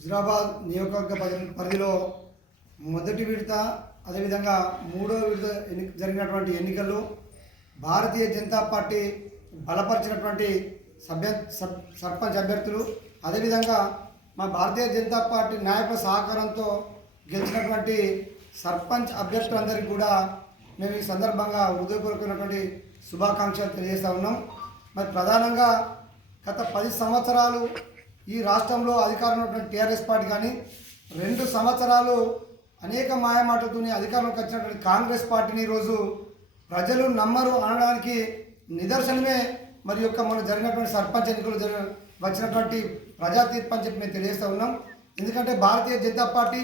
హుజరాబాద్ నియోజకవర్గ పరిధిలో మొదటి విడత అదేవిధంగా మూడో విడత జరిగినటువంటి ఎన్నికల్లో భారతీయ జనతా పార్టీ బలపరిచినటువంటి సర్పంచ్ అభ్యర్థులు అదేవిధంగా మా భారతీయ జనతా పార్టీ నాయకుల సహకారంతో గెలిచినటువంటి సర్పంచ్ అభ్యర్థులందరికీ కూడా మేము ఈ సందర్భంగా హృదయపూర్వకమైనటువంటి శుభాకాంక్షలు తెలియజేస్తూ ఉన్నాం. మరి ప్రధానంగా గత 10 సంవత్సరాలు ఈ రాష్ట్రంలో అధికారంలో ఉన్నటువంటి టీఆర్ఎస్ పార్టీ కానీ 2 సంవత్సరాలు అనేక మాయమాటలతోనే అధికారంలోకి వచ్చినటువంటి కాంగ్రెస్ పార్టీని ఈరోజు ప్రజలు నమ్మరు అనడానికి నిదర్శనమే మరి యొక్క మొన్న జరిగినటువంటి సర్పంచ్ ఎన్నికలు వచ్చినటువంటి ప్రజా తీర్పు అని చెప్పి మేము తెలియజేస్తూ ఉన్నాం. ఎందుకంటే భారతీయ జనతా పార్టీ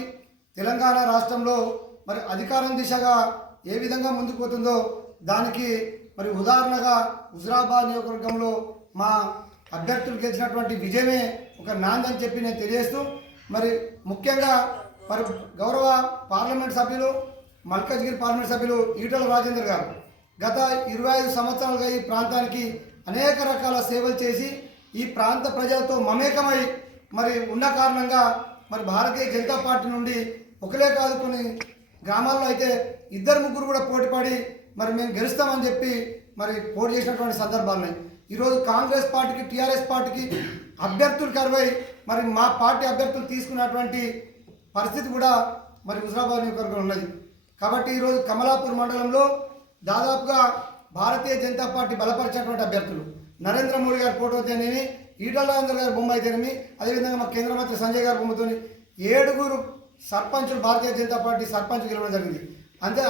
తెలంగాణ రాష్ట్రంలో మరి అధికారం దిశగా ఏ విధంగా ముందుకు పోతుందో దానికి మరి ఉదాహరణగా హుజరాబాద్ నియోజకవర్గంలో మా అభ్యర్థులు గెలిచినటువంటి విజయమే ఒక నాంది అని చెప్పి నేను తెలియజేస్తూ మరి ముఖ్యంగా మరి గౌరవ పార్లమెంట్ సభ్యులు మల్కాజ్గిరి పార్లమెంట్ సభ్యులు ఈటల రాజేందర్ గారు గత 25 సంవత్సరాలుగా ఈ ప్రాంతానికి అనేక రకాల సేవలు చేసి ఈ ప్రాంత ప్రజలతో మమేకమై మరి ఉన్న కారణంగా మరి భారతీయ జనతా పార్టీ నుండి ఒకలే కాదు కొన్ని గ్రామాల్లో అయితే 2-3 కూడా పోటీపడి మరి మేము గెలుస్తామని చెప్పి మరి పోటీ చేసినటువంటి సందర్భాలు ఉన్నాయి. ఈరోజు కాంగ్రెస్ పార్టీకి టీఆర్ఎస్ పార్టీకి అభ్యర్థులు కరువై మరి మా పార్టీ అభ్యర్థులు తీసుకున్నటువంటి పరిస్థితి కూడా మరి హుజరాబాద్ నియోజకవర్గంలో ఉన్నది. కాబట్టి ఈరోజు కమలాపూర్ మండలంలో దాదాపుగా భారతీయ జనతా పార్టీ బలపరిచినటువంటి అభ్యర్థులు నరేంద్ర మోడీ గారి ఫోటో అయితేనేమి, ఈటల రాజేందర్ గారి బొమ్మ అయితేనేమి, అదేవిధంగా మా కేంద్ర మంత్రి సంజయ్ గారి బొమ్మతో 7 సర్పంచులు భారతీయ జనతా పార్టీ సర్పంచ్ గెలవడం జరిగింది.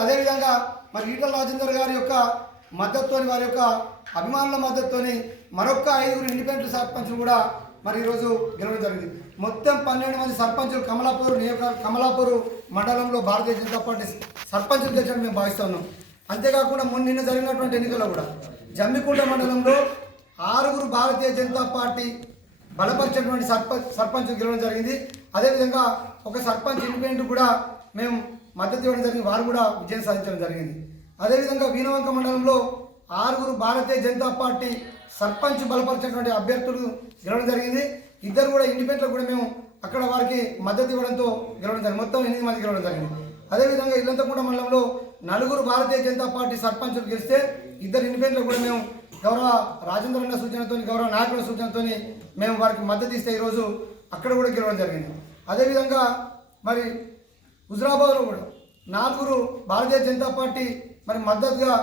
అదేవిధంగా మరి ఈటల రాజేందర్ గారి యొక్క మద్దతుతో వారి యొక్క అభిమానుల మద్దతుతో మరొక 5 ఇండిపెండెంట్ సర్పంచులు కూడా మరి ఈరోజు గెలవడం జరిగింది. మొత్తం 12 మంది సర్పంచులు కమలాపూర్ మండలంలో భారతీయ జనతా పార్టీ సర్పంచులు గెలిచారని మేము భావిస్తూ ఉన్నాం. అంతేకాకుండా నిన్న జరిగినటువంటి ఎన్నికల్లో కూడా జమ్మికుంట మండలంలో 6 భారతీయ జనతా పార్టీ బలపరిచినటువంటి సర్పంచ్ గెలవడం జరిగింది. అదేవిధంగా ఒక సర్పంచ్ ఇండిపెండెంట్ కూడా మేము మద్దతు ఇవ్వడం జరిగింది, వారు కూడా విజయం సాధించడం జరిగింది. అదేవిధంగా వీణవంక మండలంలో 6 భారతీయ జనతా పార్టీ సర్పంచ్ బలపరిచినటువంటి అభ్యర్థులు గెలవడం జరిగింది. 2 కూడా ఇండిపెండెంట్లు కూడా మేము అక్కడ వారికి మద్దతు ఇవ్వడంతో గెలవడం జరిగింది. మొత్తం 8 మంది గెలవడం జరిగింది. అదేవిధంగా ఇల్లంతకుంట మండలంలో 4 భారతీయ జనతా పార్టీ సర్పంచులు గెలిస్తే 2 ఇండిపెండెంట్లు కూడా మేము గౌరవ రాజేంద్ర అన్న సూచనతో గౌరవ నాయకుల సూచనతో మేము వారికి మద్దతు ఇస్తే ఈరోజు అక్కడ కూడా గెలవడం జరిగింది. అదేవిధంగా మరి హుజరాబాద్లో కూడా 4 భారతీయ జనతా పార్టీ మరి మద్దతుగా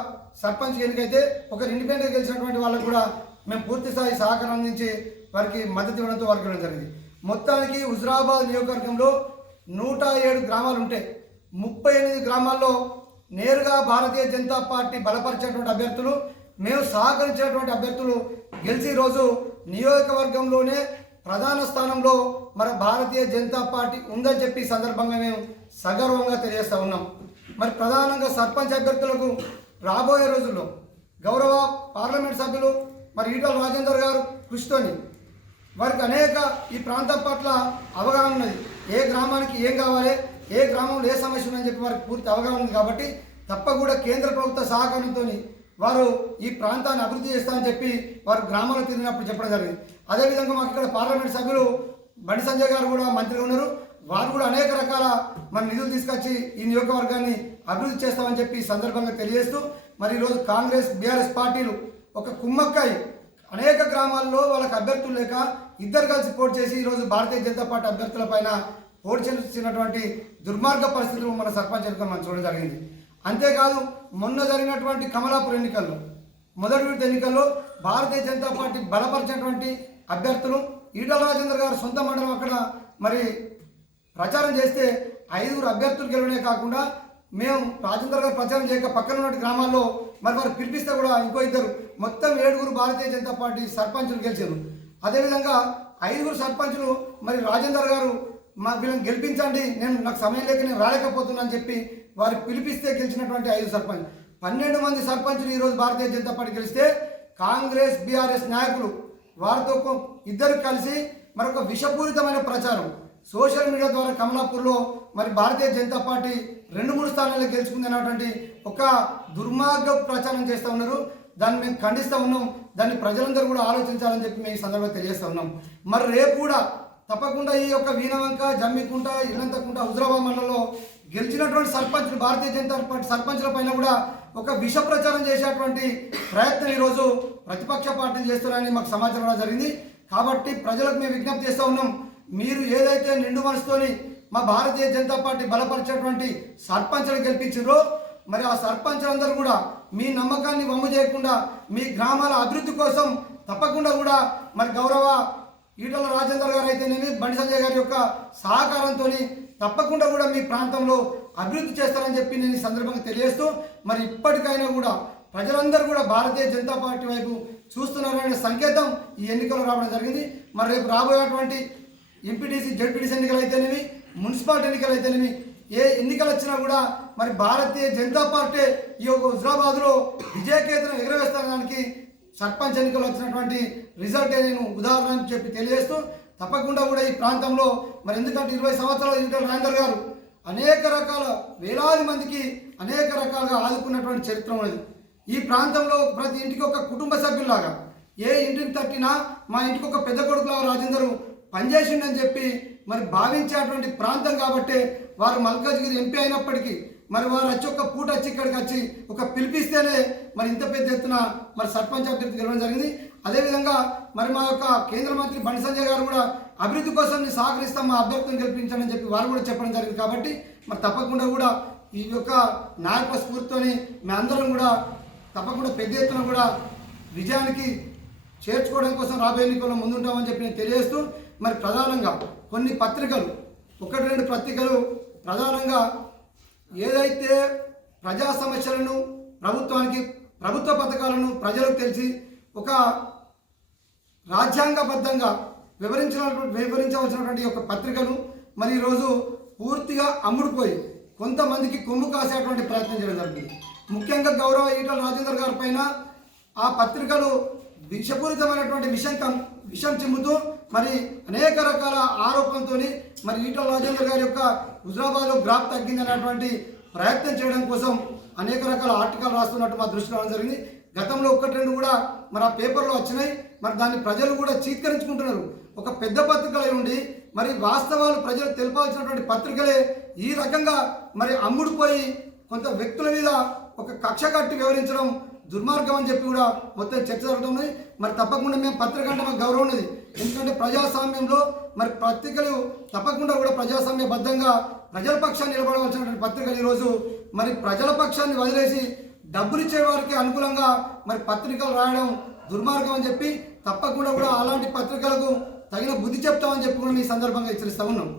సర్పంచ్ ఎన్నికైతే ఒకరు ఇండిపెండెంట్ గెలిచినటువంటి వాళ్ళకు కూడా మేము పూర్తి స్థాయి సహకారం అందించి వారికి మద్దతు ఇవ్వడంతో వారికి ఇవ్వడం జరిగింది. మొత్తానికి హుజరాబాద్ నియోజకవర్గంలో 107 గ్రామాలు ఉంటాయి. 38 గ్రామాల్లో నేరుగా భారతీయ జనతా పార్టీ బలపరిచినటువంటి అభ్యర్థులు మేము సహకరించినటువంటి అభ్యర్థులు గెలిచి ఈరోజు నియోజకవర్గంలోనే ప్రధాన స్థానంలో మన భారతీయ జనతా పార్టీ ఉందని చెప్పి సందర్భంగా మేము సగర్వంగా తెలియజేస్తూ ఉన్నాం. మరి ప్రధానంగా సర్పంచ్ అభ్యర్థులకు రాబోయే రోజుల్లో గౌరవ పార్లమెంట్ సభ్యులు మరి ఈటల రాజేందర్ గారు కృషితోని వారికి అనేక ఈ ప్రాంతం పట్ల అవగాహన ఉన్నది. ఏ గ్రామానికి ఏం కావాలి, ఏ గ్రామంలో ఏ సమస్య ఉందని చెప్పి వారికి పూర్తి అవగాహన ఉంది. కాబట్టి తప్పకుండా కేంద్ర ప్రభుత్వ సహకారంతో వారు ఈ ప్రాంతాన్ని అభివృద్ధి చేస్తామని చెప్పి వారు గ్రామాలకు తిరిగినప్పుడు చెప్పడం జరిగింది. అదేవిధంగా మాకు ఇక్కడ పార్లమెంట్ సభ్యులు బండి సంజయ్ గారు కూడా మంత్రిగా ఉన్నారు. వారు కూడా అనేక రకాల మన నిధులు తీసుకొచ్చి ఈ నియోజకవర్గాన్ని అభివృద్ధి చేస్తామని చెప్పి సందర్భంగా తెలియజేస్తూ మరి ఈరోజు కాంగ్రెస్ బీఆర్ఎస్ పార్టీలు ఒక కుమ్మక్కాయి అనేక గ్రామాల్లో వాళ్ళకి అభ్యర్థులు లేక 2 కలిసి పోటీ చేసి ఈరోజు భారతీయ జనతా పార్టీ అభ్యర్థుల పైన పోటీ చేసినటువంటి దుర్మార్గ పరిస్థితులు మన సర్పంచ్ ఎన్నికలు మనం చూడడం జరిగింది. అంతేకాదు మొన్న జరిగినటువంటి కమలాపూర్ ఎన్నికల్లో మొదటి విడత ఎన్నికల్లో భారతీయ జనతా పార్టీ బలపరిచినటువంటి అభ్యర్థులు ఈటల రాజేందర్ గారు సొంత మండలం అక్కడ మరి ప్రచారం చేస్తే 5 అభ్యర్థులు గెలవడే కాకుండా మేము రాజేందర్ గారు ప్రచారం చేయక పక్కన ఉన్న గ్రామాల్లో మరి వారు పిలిపిస్తే కూడా ఇంకో 2 మొత్తం 7 భారతీయ జనతా పార్టీ సర్పంచులు గెలిచారు. అదేవిధంగా 5 సర్పంచులు మరి రాజేందర్ గారు వీళ్ళని గెలిపించండి, నాకు సమయం లేక నేను రాలేకపోతున్నా అని చెప్పి వారు పిలిపిస్తే గెలిచినటువంటి 5 సర్పంచ్ 12 మంది సర్పంచులు ఈరోజు భారతీయ జనతా పార్టీ గెలిస్తే కాంగ్రెస్ బీఆర్ఎస్ నాయకులు వారితో 2 కలిసి మరొక విషపూరితమైన ప్రచారం సోషల్ మీడియా ద్వారా కమలాపూర్లో మరి భారతీయ జనతా పార్టీ 2-3 స్థానాల్లో గెలుచుకుంది అన్నటువంటి ఒక దుర్మార్గ ప్రచారం చేస్తూ ఉన్నారు. దాన్ని మేము ఖండిస్తూ ఉన్నాం. దాన్ని ప్రజలందరూ కూడా ఆలోచించాలని చెప్పి మేము ఈ సందర్భంగా తెలియజేస్తూ ఉన్నాం. మరి రేపు కూడా తప్పకుండా ఈ యొక్క వీణవంక, జమ్మికుంట, ఇల్లంతకుంట, హుజరాబాద్ మండలంలో గెలిచినటువంటి సర్పంచులు, భారతీయ జనతా పార్టీ సర్పంచుల పైన కూడా ఒక విష ప్రచారం చేసేటువంటి ప్రయత్నం ఈరోజు ప్రతిపక్ష పార్టీలు చేస్తున్నారని మాకు సమాచారం జరిగింది. కాబట్టి ప్రజలకు మేము విజ్ఞప్తి చేస్తూ ఉన్నాం, మీరు ఏదైతే నిండు మనసుతోని మా భారతీయ జనతా పార్టీ బలపరిచేటువంటి సర్పంచులు గెలిపించారో మరి ఆ సర్పంచులందరూ కూడా మీ నమ్మకాన్ని వమ్ము చేయకుండా మీ గ్రామాల అభివృద్ధి కోసం తప్పకుండా కూడా మరి గౌరవ ఈటల రాజేందర్ గారు అయితేనేమి, బండి సంజయ్ గారి యొక్క సహకారంతో తప్పకుండా కూడా మీ ప్రాంతంలో అభివృద్ధి చేస్తారని చెప్పి నేను ఈ సందర్భంగా తెలియజేస్తూ మరి ఇప్పటికైనా కూడా ప్రజలందరూ కూడా భారతీయ జనతా పార్టీ వైపు చూస్తున్నారనే సంకేతం ఈ ఎన్నికల్లో రావడం జరిగింది. మరి రేపు రాబోయేటువంటి ఎంపీటీసీ, జెడ్పీటీసీ ఎన్నికలు అయితేనేమి, మున్సిపాలిటీ ఎన్నికలు అయితేనేమి, ఏ ఎన్నికలు వచ్చినా కూడా మరి భారతీయ జనతా పార్టీ ఈ యొక్క హుజరాబాద్లో విజయకేతనం ఎగరవేస్తానికి సర్పంచ్ ఎన్నికలు వచ్చినటువంటి రిజల్టే నేను ఉదాహరణ చెప్పి తెలియజేస్తూ తప్పకుండా కూడా ఈ ప్రాంతంలో మరి ఎందుకంటే 20 సంవత్సరాల ఈటల రాజేందర్ గారు అనేక రకాల వేలాది మందికి అనేక రకాలుగా ఆదుకున్నటువంటి చరిత్ర ఉన్నది. ఈ ప్రాంతంలో ప్రతి ఇంటికి ఒక కుటుంబ సభ్యులాగా, ఏ ఇంటిని తట్టినా మా ఇంటికి ఒక పెద్ద కొడుకులాగా రాజేందర్ పనిచేసిండని చెప్పి మరి భావించేటువంటి ప్రాంతం కాబట్టి వారు మల్కాజ్గిరి ఎంపీ అయినప్పటికీ మరి వారు వచ్చి ఒక పూట వచ్చి ఇక్కడికి వచ్చి ఒక పిలిపిస్తేనే మరి ఇంత పెద్ద ఎత్తున మరి సర్పంచ్ అభ్యర్థి గెలవడం జరిగింది. అదేవిధంగా మరి మా యొక్క కేంద్ర మంత్రి బండి సంజయ్ గారు కూడా అభివృద్ధి కోసం సహకరిస్తాం, మా అభ్యర్థిని గెలిపించాలని చెప్పి వారు కూడా చెప్పడం జరిగింది. కాబట్టి మరి తప్పకుండా కూడా ఈ యొక్క నాయకుల స్ఫూర్తితోని మేమందరం కూడా తప్పకుండా పెద్ద ఎత్తున కూడా విజయానికి చేర్చుకోవడం కోసం రాబోయే ఎన్నికల్లో ముందుంటామని చెప్పి నేను తెలియజేస్తూ మరి ప్రధానంగా కొన్ని పత్రికలు, 1-2 పత్రికలు ప్రధానంగా ఏదైతే ప్రజా సమస్యలను ప్రభుత్వ పథకాలను తెలిసి ఒక రాజ్యాంగబద్ధంగా వివరించవలసినటువంటి ఒక పత్రికను మరి ఈరోజు పూర్తిగా అమ్ముడుపోయి కొంతమందికి కొమ్ము కాసేటువంటి ప్రయత్నం చేయడం జరిగింది. ముఖ్యంగా గౌరవ ఈటల రాజేందర్ గారి పైన ఆ పత్రికలు విషపూరితమైనటువంటి విషం చిమ్ముతూ మరి అనేక రకాల ఆరోపణలతో మరి ఈటల రాజేందర్ గారి యొక్క హుజరాబాద్లో గ్రాఫ్ తగ్గిందనేటువంటి ప్రయత్నం చేయడం కోసం అనేక రకాల ఆర్టికల్ రాస్తున్నట్టు మా దృష్టిలో రావడం జరిగింది. గతంలో 1-2 కూడా మరి ఆ పేపర్లో వచ్చినాయి. మరి దాన్ని ప్రజలు కూడా చీత్కరించుకుంటున్నారు. ఒక పెద్ద పత్రికలై ఉండి మరి వాస్తవాలు ప్రజలు తెలపాల్సినటువంటి పత్రికలే ఈ రకంగా మరి అమ్ముడుపోయి కొంత వ్యక్తుల మీద ఒక కక్ష కట్టి వివరించడం దుర్మార్గం అని చెప్పి కూడా మొత్తం చర్చ జరుగుతుంది. మరి తప్పకుండా మేము పత్రిక అంటే మాకు గౌరవం ఉన్నది. ఎందుకంటే ప్రజాస్వామ్యంలో మరి పత్రికలు తప్పకుండా కూడా ప్రజాస్వామ్యబద్ధంగా ప్రజల పక్షాన్ని నిలబడవలసినటువంటి పత్రికలు ఈరోజు మరి ప్రజల పక్షాన్ని వదిలేసి డబ్బులు ఇచ్చే వారికి అనుకూలంగా మరి పత్రికలు రాయడం దుర్మార్గం అని చెప్పి తప్పకుండా కూడా అలాంటి పత్రికలకు తగిన బుద్ధి చెప్తామని చెప్పి కూడా ఈ సందర్భంగా హెచ్చరిస్తూ ఉన్నాం.